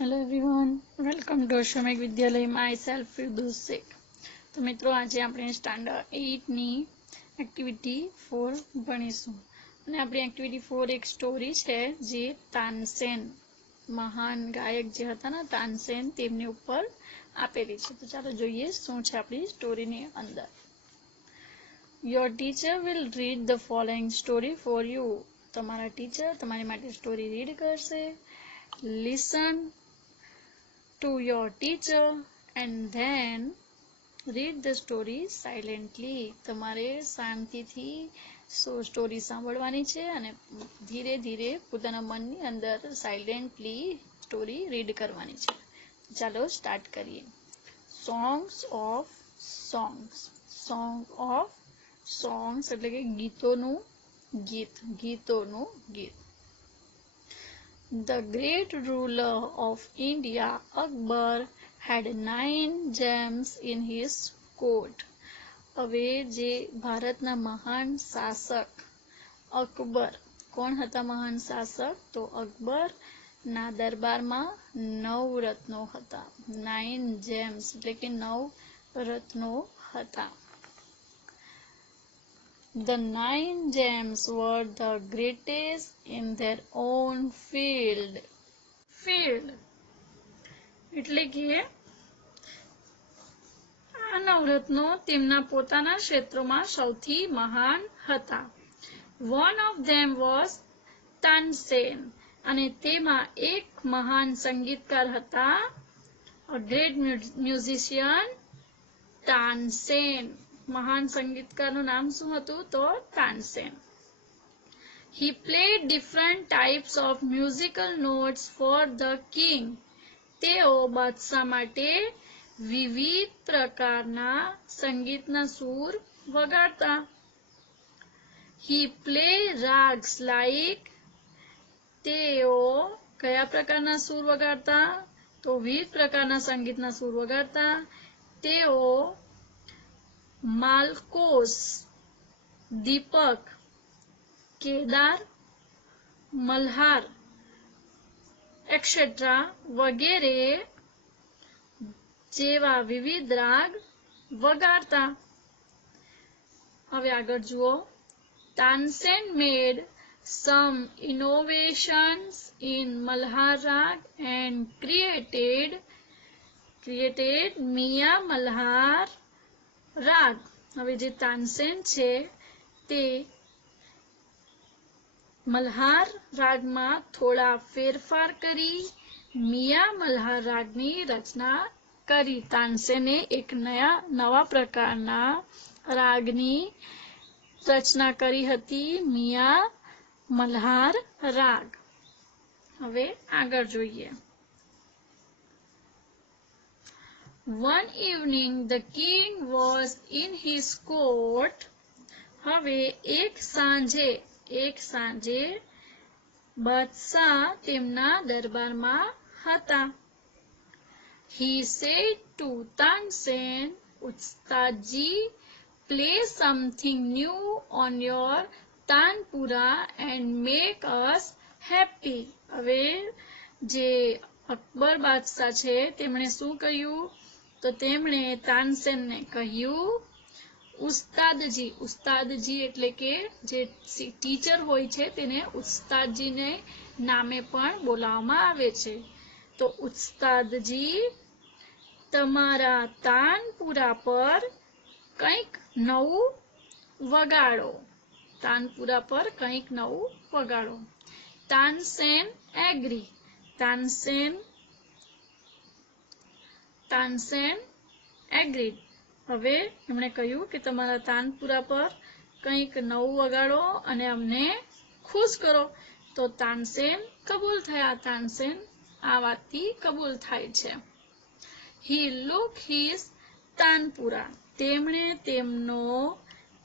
Hello everyone, welcome to अश्वमेघ विद्यालय. My self फिरदौस शेख. तो मित्रों, આજે આપણે સ્ટાન્ડર્ડ 8 ની એક્ટિવિટી 4 ભણીશું. અને આપણી એક્ટિવિટી 4 એક સ્ટોરી છે જે તાનસેન, મહાન ગાયક જે હતા ને તાનસેન, તેમની ઉપર આપેલી છે. તો ચાલો જોઈએ શું છે આપણી સ્ટોરીની અંદર. Your teacher will read the following story for you. તમારા ટીચર તમારી માટે સ્ટોરી રીડ કરશે. Listen to your teacher and then read the story silently. તમારે શાંતિથી સ્ટોરી સાંભળવાની છે અને ધીરે ધીરે પોતાના મનની અંદર સાયલેન્ટલી સ્ટોરી રીડ કરવાની છે. ચાલો સ્ટાર્ટ કરીએ. Songs of songs. Song of songs એટલે કે ગીતોનું ગીત. The great ruler of India, Akbar, had 9 gems in his court. હવે જે ભારતના મહાન શાસક અકબર, કોણ હતા મહાન શાસક? તો અકબર ના દરબારમાં 9 રત્નો હતા. 9 gems એટલે કે 9 રત્નો હતા. The 9 gems were the greatest in their own field. એટલે કે આ નવરત્નો તેમના પોતાના ક્ષેત્રોમાં સૌથી મહાન હતા. One of them was Tansen, અને તેમાં એક મહાન સંગીતકાર હતા, a great musician, તાનસેન. મહાન સંગીતકારનું નામ શું હતું? તો Tansen. He played different types of musical notes for the king. તેઓ બાદશાહ માટે વિવિધ પ્રકારના સંગીતના સૂર વગાડતા. He played rags like. તેઓ કયા પ્રકારના સૂર વગાડતા? તો વિવિધ પ્રકારના સંગીતના સૂર વગાડતા. તેઓ માલકોસ, દીપક, કેદાર, મલ્હાર એક્સેટ્રા વગેરે જેવા વિવિધ રાગ વગાડતા. હવે આગળ જુઓ. તાનસેન મેડ some innovations in Malhar rag and created Mia Malhar રાગ. હવે જે તાનસેન છે તે મલ્હાર રાગમાં થોડા ફેરફાર કરી મિયા મલ્હાર રાગની રચના કરી. તાનસેને એક નવા પ્રકારના રાગની રચના કરી હતી, મિયા મલ્હાર રાગ. હવે આગળ જોઈએ. One evening the king was in his court. હવે એક સાંજે બાદશાહ તેમના દરબારમાં હતા. He said to Tansen, Ustadji, play something new on your Tanpura and make us happy. હવે જે અકબર બાદશાહ છે તેમણે શું કહ્યું? તો તેમણે તાનસેનને કહ્યું, ઉસ્તાદજી એટલે કે જે ટીચર હોય છે તેને ઉસ્તાદજીને નામે પણ બોલાવવામાં આવે છે. તો ઉસ્તાદજી, તમારા તાનપુરા પર કંઈક નવું વગાડો. તાનપુરા પર કંઈક નવું વગાડો. તાનસેન એગ્રી. તાનસેન એગ્રીડ. હવે એમણે કહ્યું કે તમારા તાનપુરા પર કંઈક નવું વગાડો અને અમને ખુશ કરો. તો તાનસેન કબૂલ થયા. તાનસેન આ વાતથી કબૂલ થાય છે. He took his tanpura. તેમણે તેમનો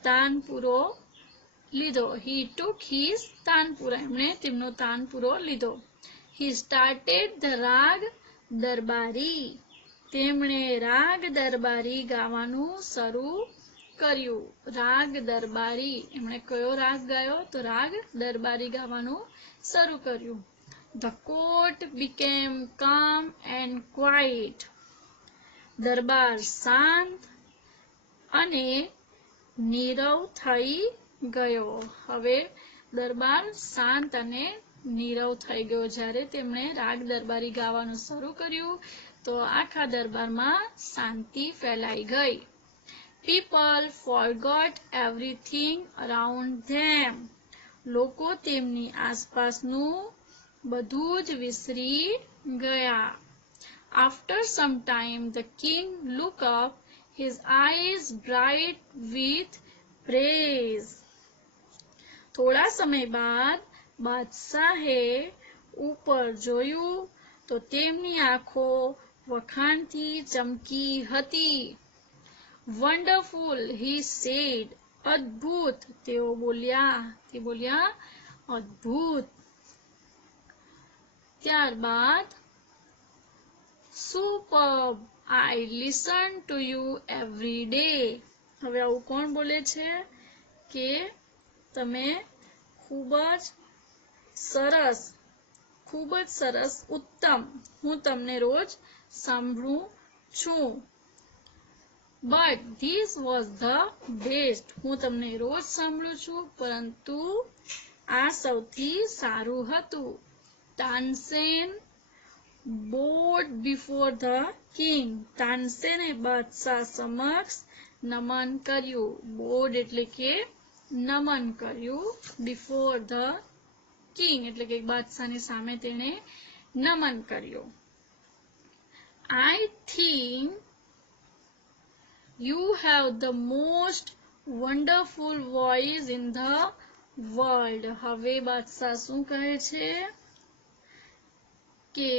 તાનપુરો લીધો. He took his tanpura. એમણે તેમનો તાનપુરો લીધો. He started the રાગ દરબારી. તેમણે રાગ દરબારી ગાવાનું શરૂ કર્યું. રાગ દરબારી, એમણે કયો રાગ ગાયો? તો રાગ દરબારી ગાવાનું શરૂ કર્યું. The court became calm and quiet. દરબાર શાંત અને નીરવ થઈ ગયો. હવે દરબાર શાંત અને નીરવ થઈ ગયો. જ્યારે તેમણે રાગ દરબારી ગાવાનું શરૂ કર્યું તો આખા દરબારમાં શાંતિ ફેલાઈ ગઈ. People forgot everything around them. લોકો તેમની આસપાસનું બધું જ વિસરી ગયા. After some time, the king looked up, his eyes bright with praise. થોડા સમય બાદ બાદશાહે ઉપર જોયું તો તેમની આંખો વખાણથી ચમકી હતી. Wonderful, he said. અદ્ભુત, તેઓ બોલ્યા અદ્ભુત. ત્યારબાદ Superb, I listen to you every day. હવે આવું કોણ બોલે છે કે તમે ખૂબ જ સરસ ઉત્તમ, હું તમને રોજ સાંભળું છું. But this was the best. હું તમને રોજ સાંભળું છું પરંતુ આ સૌથી સારું હતું. Tansen bowed before the king. તાનસેને બાદશાહ સમક્ષ નમન કર્યું. bowed એટલે કે નમન કર્યું. before the king એટલે કે બાદશાહની સામે તેણે નમન કર્યું. I think you have the most wonderful voice in the world. હવે બાદશાહ શું કહે છે કે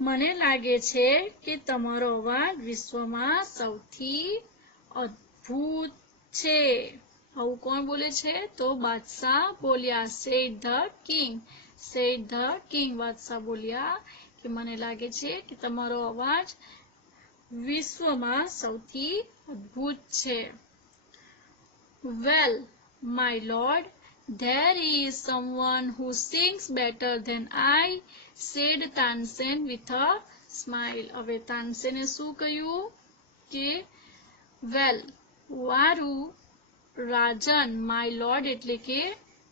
મને લાગે છે કે તમારો અવાજ વિશ્વમાં સૌથી અદ્ભુત છે. આવું કોણ બોલે છે તો બાદશાહ બોલ્યા. said the king. બાદશાહ બોલ્યા કે મને લાગે છે કે તમારો અવાજ વિશ્વમાં સૌથી અદ્ભુત છે. Well, my lord, there is someone who sings better than I, said Tansen with a smile. હવે તાનસેને શું કહ્યું કે well, વારું રાજન, my lord એટલે કે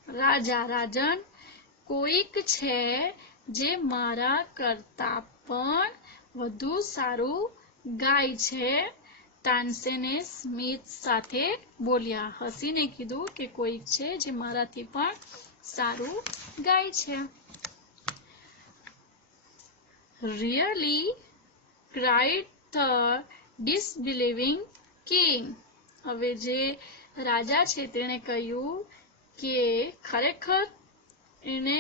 રાજન, કોઈક છે જે મારા કરતા પણ વધુ સારું ગાય છે. તાનસેને સ્મિત સાથે બોલ્યા, હસીને કીધું કે કોઈક છે જે મારાથી પણ સારું ગાય છે. Really, cried the disbelieving king. હવે જે રાજા છે તેણે કહ્યું કે ખરેખર એને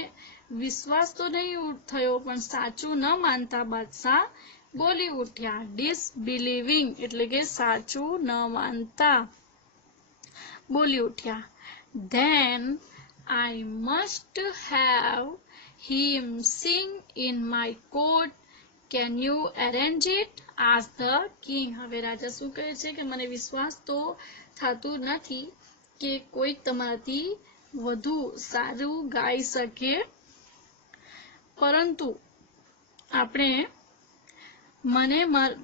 વિશ્વાસ તો નહીં થયો પણ સાચું ન માનતા બાદશાહ બોલી ઉઠ્યા. ડિસબિલીવિંગ એટલે કે સાચું ન માનતા બોલી ઉઠ્યા. Then I must have him sing in my court. Can you arrange it? asked the king. હવે રાજા શું કહે છે કે મને વિશ્વાસ તો થતું નથી કે કોઈક તમારાથી વધુ સારું ગાઈ શકે, પરંતુ મને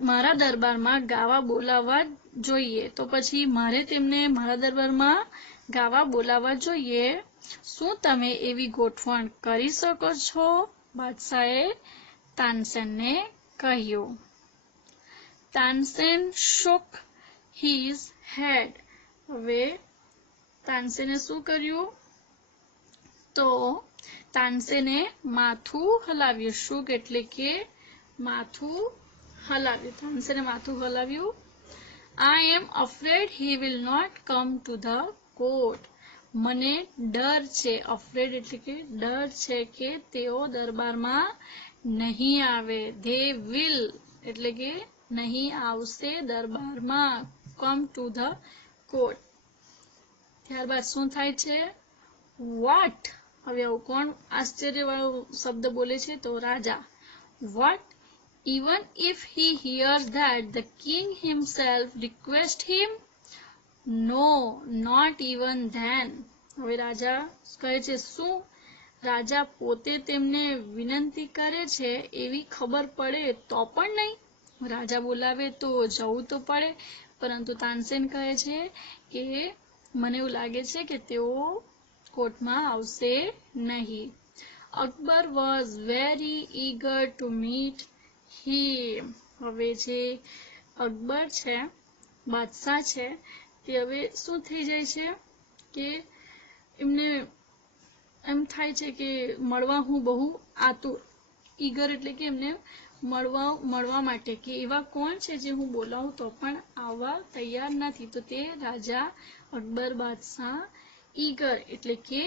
મારા દરબારમાં ગાવા બોલાવવા જોઈએ. તો પછી મારે તેમને મારા દરબારમાં ગાવા બોલાવવા જોઈએ. શું તમે એવી ગોઠવણ કરી શકો છો? બાદશાહે તાનસેનને કહ્યું. Tansen shook his head. હવે તાનસેને શું કર્યું તો તાનસેને માથું હલાવ્યું. shook એટલે કે માથું હલાવ્યું. તાનસેને માથું હલાવ્યું. I am afraid he will not come to the court. મને ડર છે. afraid એટલે કે ડર છે કે તેઓ દરબારમાં નહીં આવે. they will એટલે કે નહીં આવશે દરબારમાં. come to the court. ત્યારબાદ શું થાય છે? what. હવે આવું કોણ આશ્ચર્યવાળો શબ્દ બોલે છે તો રાજા. what? Even if he hears that the king himself requests him? No, not even then. હવે રાજા કહે છે શું રાજા પોતે તેમને વિનંતી કરે છે એવી ખબર પડે તો પણ નહીં. રાજા બોલાવે તો જવું તો પડે, પરંતુ તાનસેન કહે છે કે મને એવું લાગે છે કે તેઓ કોર્ટમાં આવશે નહીં. Akbar was very eager to meet him. હવે જે અકબર છે, બાદશાહ છે, તે હવે શું થઈ જાય છે કે એમને એમ થાય છે કે મળવા હું બહુ આતુર. ઈગર એટલે કે એમને મળવા માટે કે એવા કોણ છે જે હું બોલાવું તો પણ આવવા તૈયાર નથી. તો તે રાજા અકબર બાદશાહ ઈગર એટલે કે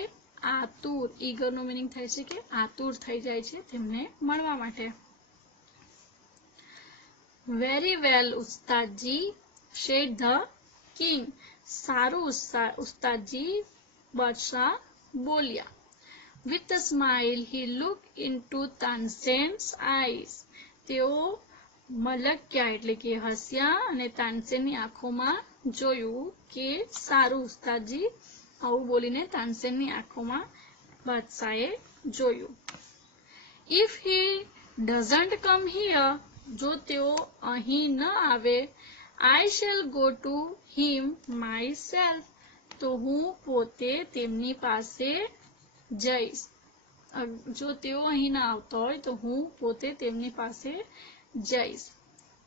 આતુર. ઈગરનો મીનિંગ થાય છે કે આતુર થઈ જાય છે તેમને મળવા માટે. વેરી વેલ ઉસ્તાદજી, સેડ ધ કિંગ. સારું ઉસ્તાદજી, બાદશાહ બોલ્યા. With a smile, he looked into Tansen's eyes. તેઓ મલક્યા એટલે કે હસ્યા અને તાનસેનની આંખોમાં જોયું કે સારું ઉસ્તાદજી. આવું બોલીને તાનસેનની આંખોમાં બાદશાહે જોયું. If he doesn't come here, જો તેઓ અહીં ન આવે, I shall go to him myself. તો હું પોતે તેમની પાસે જઈશ. જો તેઓ અહીં ના આવતા હોય તો હું પોતે તેમની પાસે જઈશ.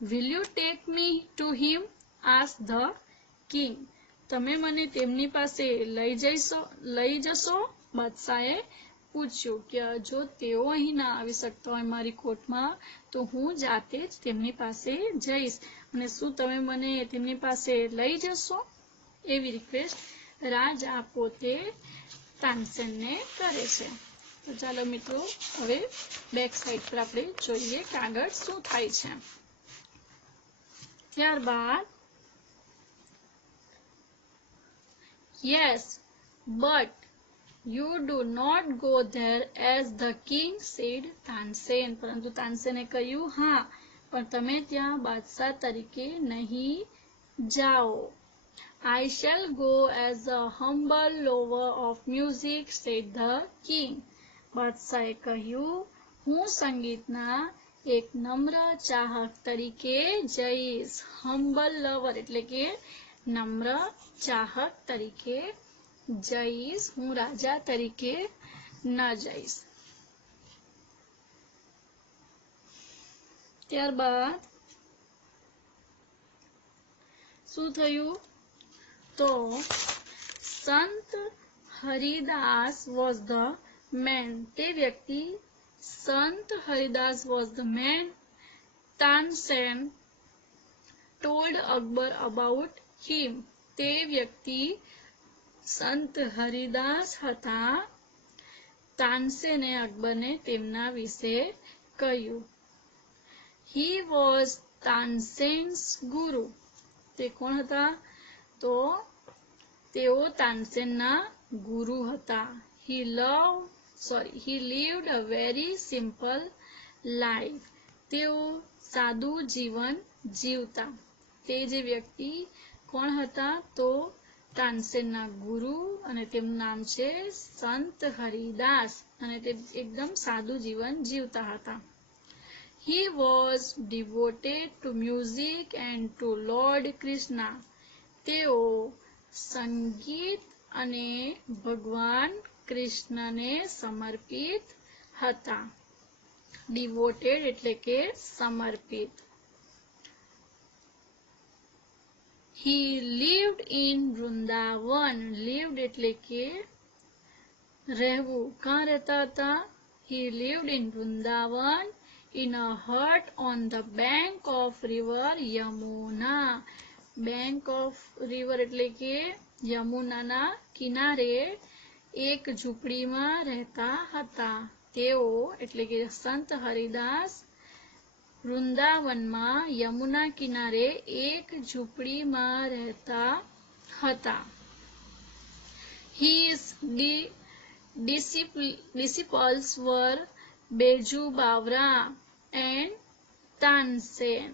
Will you take me to him? asked the king. તમે મને તેમની પાસે લઈ જશો? બાદશાહે પૂછ્યું કે જો તેઓ અહીં ના આવી શકતા હોય મારી કોર્ટમાં તો હું જાતે જ તેમની પાસે જઈશ, અને શું તમે મને તેમની પાસે લઈ જશો? એવી રિક્વેસ્ટ રાજા પોતે તાનસેનને કરે છે. તો ચાલો મિત્રો હવે બેક સાઈડ પર આપણે જોઈએ કે આગળ શું થાય છે. ત્યારબાદ Yes, but you do not go there as the king said, Tansen. પરંતુ તાનસેને કહ્યું હા, પણ તમે ત્યાં બાદશાહ તરીકે નહીં જાઓ. I shall go as a humble lover of music, said the king. બાદશાહે કહ્યું હું સંગીતના એક નમ્ર ચાહક તરીકે જઈશ. હમ્બલ લવર એટલે કે નમ્ર ચાહક તરીકે જઈશ, હું રાજા તરીકે ન જઈશ. ત્યારબાદ શું થયું? તો સંત હરિદાસ વોઝ ધ મેન. તે વ્યક્તિ સંત Haridas was the man. Tansen told Akbar about him. તે વ્યક્તિ સંત હરિદાસ હતા. તાનસેને અકબરને તેમના વિશે કહ્યું. He was તાનસેન્સ ગુરુ. તે કોણ હતા? તો તેઓ તાનસેનના ગુરુ હતા. He lived a very simple life. તેઓ સાદું જીવન જીવતા. તે જે વ્યક્તિ કોણ હતા? તો તાનસેનના ગુરુ, અને તેમનું નામ છે સંત હરિદાસ, અને તે એકદમ સાદું જીવન જીવતા હતા. He was devoted to music and to Lord Krishna. તેઓ સંગીત અને ભગવાન કૃષ્ણને સમર્પિત હતા. ડિવોટેડ એટલે કે સમર્પિત. He lived in Vrindavan. lived એટલે કે રહેવું. ક્યાં રહેતા હતા? He lived in Vrindavan in a hut on the bank of river Yamuna. Bank of river એટલે કે યમુનાના કિનારે એક ઝૂંપડીમાં રહેતા હતા. તેઓ એટલે કે સંત હરિદાસ વૃંદાવનમાં યમુના કિનારે એક ઝૂંપડીમાં રહેતા હતા. His disciples were Baiju Bawra and Tansen.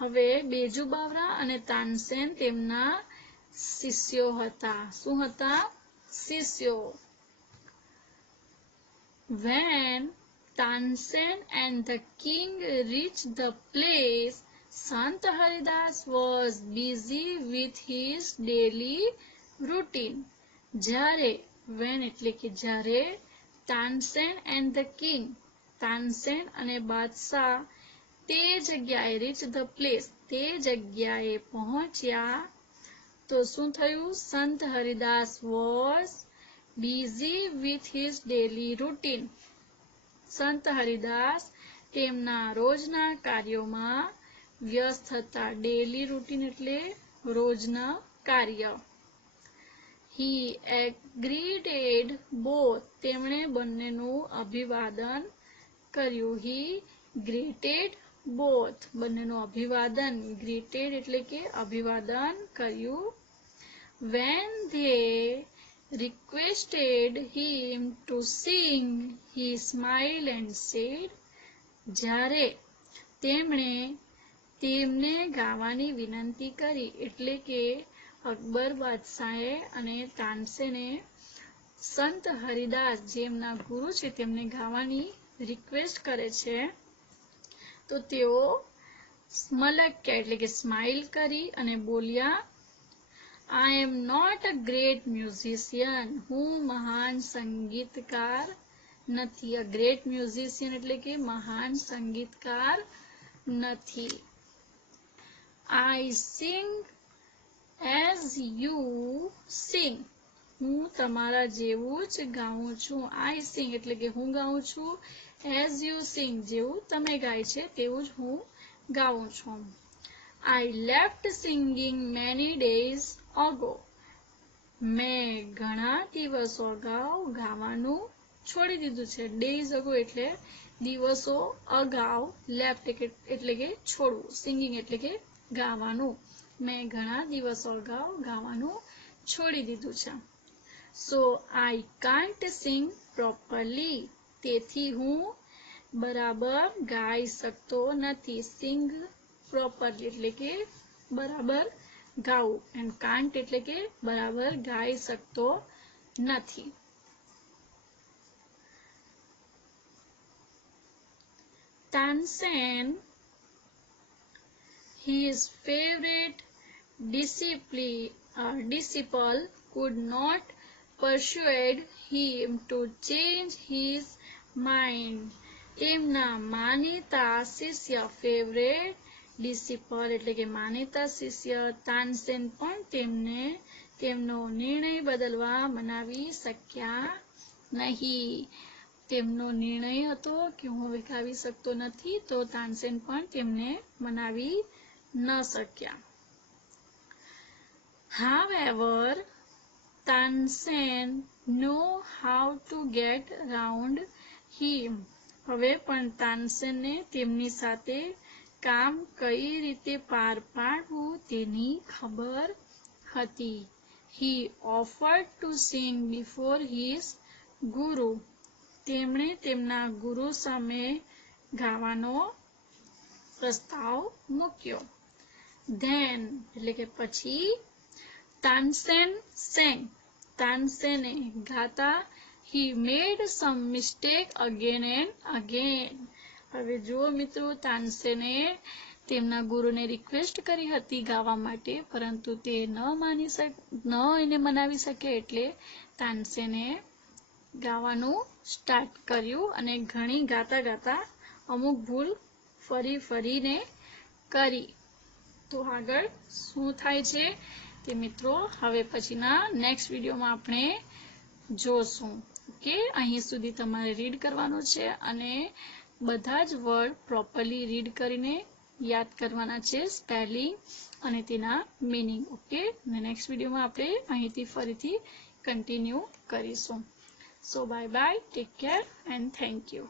હવે બેજુ બાવરા અને તાનસેન તેમના શિષ્યો હતા. શું હતા? શિષ્યો. When Tansen and the king reached the place, Sant Haridas was busy with his daily routine. જ્યારે when એટલે કે જ્યારે Tansen and the king, Tansen અને બાદશાહ તે જગ્યાએ reach the place, તે જગ્યાએ પહોંચ્યા તો શું થયું? સંત Haridas was busy with his daily routine. સંત હરિદાસ તેમના રોજના કાર્યોમાં વ્યસ્ત હતા. ડેલી રૂટીન એટલે રોજના કાર્ય. He greeted both. તેમણે બંનેનું અભિવાદન કર્યું. He greeted both. બંનેનું અભિવાદન. Greeted એટલે કે અભિવાદન કર્યું. When they requested him to sing, he smiled and said, જ્યારે તેમને ગાવાની વિનંતી કરી એટલે કે અકબર બાદશાહે અને તાનસેને સંત હરિદાસ જેમના ગુરુ છે તેમને ગાવાની રિક્વેસ્ટ કરે છે તો તેઓ સ્મલક્યા એટલે કે સ્માઇલ કરી અને બોલ્યા, I am not a great musician. હું મહાન સંગીતકાર નથી. A great musician એટલે કે મહાન સંગીતકાર નથી. I sing as you sing. હું તમારા જેવું જ ગાઉં છું. I sing એટલે કે હું ગાઉં છું. As you sing જેવું તમે ગાય છે તેવું જ હું ગાઉં છું. I left singing many days ago. મેં ઘણા દિવસો અગાઉ ગાવાનું છોડી દીધું છે. Days ago એટલે દિવસો અગાઉ. Left એટલે કે છોડવું. Singing એટલે કે ગાવાનું. મેં ઘણા દિવસો અગાઉ ગાવાનું છોડી દીધું છે. So I can't sing properly. તેથી હું બરાબર ગાઈ શકતો નથી. Sing properly એટલે કે બરાબર ગાવું. And can't એટલે કે બરાબર ગાઈ શકતો નથી. Tansen, his favorite disciple, could not persuade him to change his mind. તેમના માનીતા શિષ્ય favorite disciple એટલે કે માનીતા શિષ્ય તાનસેન પણ તેમનો નિર્ણય બદલવા મનાવી શક્યા નહીં. તેમનો નિર્ણય હતો કે હું હવે ગાવી શકતો નથી તો તાનસેન પણ તેમને મનાવી ન શક્યા. However, Tansen knew how to get around him. હવે પણ તાનસેનને તેમની સાથે કામ કઈ રીતે પાર પાડવું તેની ખબર હતી. He offered to sing before his guru. તેમણે તેમના ગુરુ સામે ગાવાનો પ્રસ્તાવ મૂક્યો. Then એટલે કે પછી Tansen sang. તાનસેને ગાતા he made some mistake again and again. હવે જુઓ મિત્રો, તાનસેને તેમના ગુરુને રિક્વેસ્ટ કરી હતી ગાવા માટે પરંતુ તે એને મનાવી શકે એટલે તાનસેને ગાવાનું સ્ટાર્ટ કર્યું અને ઘણી ગાતા અમુક ભૂલ ફરીને કરી. તો આગળ શું થાય છે તે મિત્રો હવે પછીના નેક્સ્ટ વિડીયોમાં આપણે જોશું. ઓકે, અહીં સુધી તમારે રીડ કરવાનું છે અને બધા જ વર્ડ પ્રોપરલી રીડ કરીને યાદ કરવાના છે, સ્પેલિંગ અને તેના મીનિંગ. ઓકે, અને નેક્સ્ટ વિડીયોમાં આપણે અહીંથી ફરીથી કન્ટિન્યુ કરીશું. So bye bye, take care and thank you.